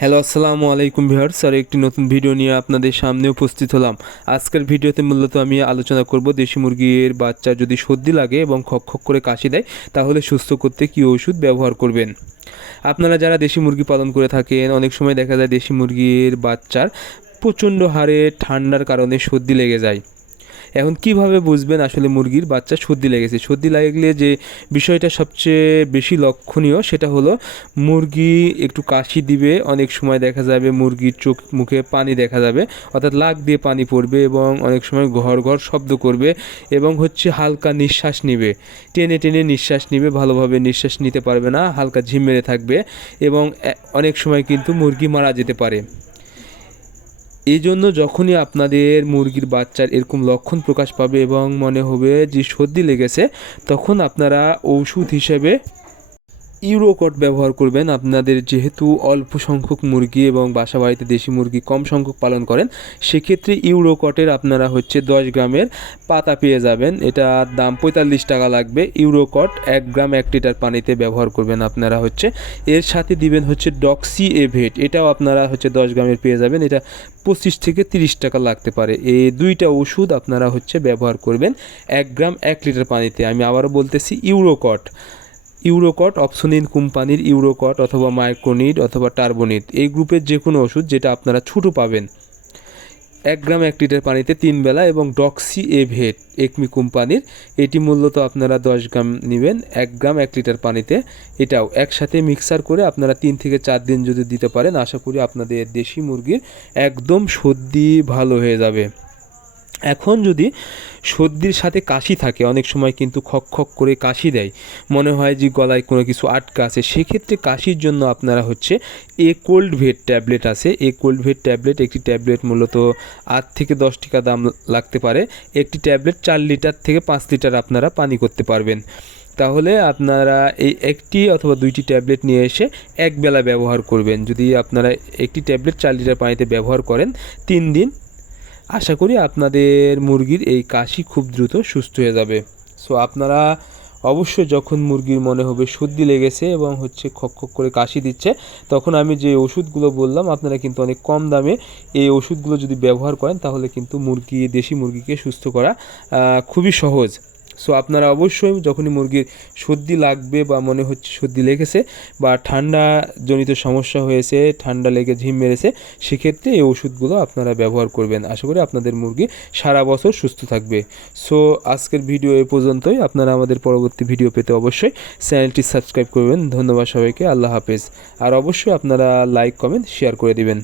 Hello আসসালামু আলাইকুম viewers, আর একটি নতুন ভিডিও নিয়ে আপনাদের সামনে উপস্থিত হলাম। আজকের ভিডিওতে মূলত আমি আলোচনা করব দেশি মুরগির বাচ্চা যদি সর্দি লাগে এবং খক খক করে কাশি দেয় তাহলে সুস্থ করতে কী ওষুধ ব্যবহার করবেন। আপনারা যারা দেশি মুরগি পালন করে থাকেন, অনেক সময় দেখা যায় দেশি মুরগির বাচ্চার প্রচণ্ড হারে ঠান্ডার কারণে সর্দি লেগে যায়। এখন কিভাবে বুঝবেন আসলে মুরগির বাচ্চা সর্দি লেগেছে? সর্দি লাগলে যে বিষয়টা সবচেয়ে বেশি লক্ষণীয় সেটা হলো মুরগি একটু কাশি দিবে, অনেক সময় দেখা যাবে মুরগির চোখ মুখে পানি দেখা যাবে, অর্থাৎ নাক দিয়ে পানি পড়বে এবং অনেক সময় ঘর ঘর শব্দ করবে এবং হালকা নিঃশ্বাস নিবে, টেনে টেনে নিঃশ্বাস নিবে, ভালোভাবে নিঃশ্বাস নিতে পারবে না, হালকা ঝিমমেরে থাকবে এবং অনেক সময় কিন্তু মুরগি মারা যেতে পারে। এই জন্য যখনই আপনাদের মুরগির বাচ্চার এরকম লক্ষণ প্রকাশ পাবে এবং মনে হবে যে সর্দি লেগেছে, তখন আপনারা ওষুধ হিসেবে ইউরোকট ব্যবহার করবেন। আপনাদের যেহেতু অল্প সংখ্যক মুরগি এবং বাসা বাড়িতে দেশি মুরগি কম সংখ্যক পালন করেন, সেক্ষেত্রে ইউরোকটের আপনারা 10 গ্রামের পাতা পেয়ে যাবেন। এটার দাম 45 টাকা লাগবে। ইউরোকট 1 গ্রাম 1 লিটার পানিতে ব্যবহার করবেন আপনারা। এর সাথে দিবেন ডক্সি এভেট, এটাও আপনারা 10 গ্রামের পেয়ে যাবেন। এটা 25 থেকে 30 টাকা লাগতে পারে। এই দুইটা ওষুধ আপনারা ব্যবহার করবেন 1 গ্রাম 1 লিটার পানিতে। আমি আবারও বলতেছি, ইউরোকট অপসনিন কোম্পানির ইউরোকট অথবা মাইক্রোনিড অথবা টার্বোনিড, এই গ্রুপের যে কোনো ওষুধ যেটা আপনারা ছোটো পাবেন, 1 গ্রাম 1 লিটার পানিতে 3 বেলা। এবং ডক্সি এভেট একমি কোম্পানির, এটি মূলত আপনারা 10 গ্রাম নেবেন 1 গ্রাম 1 লিটার পানিতে। এটাও একসাথে মিক্সার করে আপনারা 3 থেকে 4 দিন যদি দিতে পারেন, আশা করি আপনাদের দেশি মুরগির একদম সর্দি ভালো হয়ে যাবে। এখন যদি সর্দির সাথে কাশি থাকে, অনেক সময় কিন্তু খক খক করে কাশি দেয়, মনে হয় যে গলায় কোনো কিছু আটকা আছে, সেক্ষেত্রে কাশির জন্য আপনারা কোল্ড ভেট ট্যাবলেট আছে। কোল্ড ভেট ট্যাবলেট, একটি ট্যাবলেট মূলত 8 থেকে 10 টাকা দাম লাগতে পারে। একটি ট্যাবলেট 4 লিটার থেকে 5 লিটার আপনারা পানি করতে পারবেন। তাহলে আপনারা এই একটি অথবা 2টি ট্যাবলেট নিয়ে এসে এক বেলা ব্যবহার করবেন। যদি আপনারা একটি ট্যাবলেট 4 লিটার পানিতে ব্যবহার করেন 3 দিন, আশা করি আপনাদের মুরগির এই কাশি খুব দ্রুত সুস্থ হয়ে যাবে। সো আপনারা অবশ্যই যখন মুরগির মনে হবে সর্দি লেগেছে এবং খক খক করে কাশি দিচ্ছে, তখন আমি যে ওষুধগুলো বললাম আপনারা কিন্তু অনেক কম দামে এই ওষুধগুলো যদি ব্যবহার করেন, তাহলে কিন্তু দেশি মুরগিকে সুস্থ করা খুবই সহজ। সো আপনারা অবশ্যই যখনই মুরগির সর্দি লাগবে বা মনে হচ্ছে সর্দি লেগেছে বা ঠান্ডাজনিত সমস্যা হয়েছে, ঠান্ডা লেগে ঝিম মেরেছে, সেক্ষেত্রে এই ওষুধগুলো আপনারা ব্যবহার করবেন। আশা করি আপনাদের মুরগি সারা বছর সুস্থ থাকবে। সো আজকের ভিডিও এ পর্যন্তই। আপনারা আমাদের পরবর্তী ভিডিও পেতে অবশ্যই চ্যানেলটি সাবস্ক্রাইব করবেন। ধন্যবাদ সবাইকে, আল্লাহ হাফেজ। আর অবশ্যই আপনারা লাইক, কমেন্ট, শেয়ার করে দিবেন।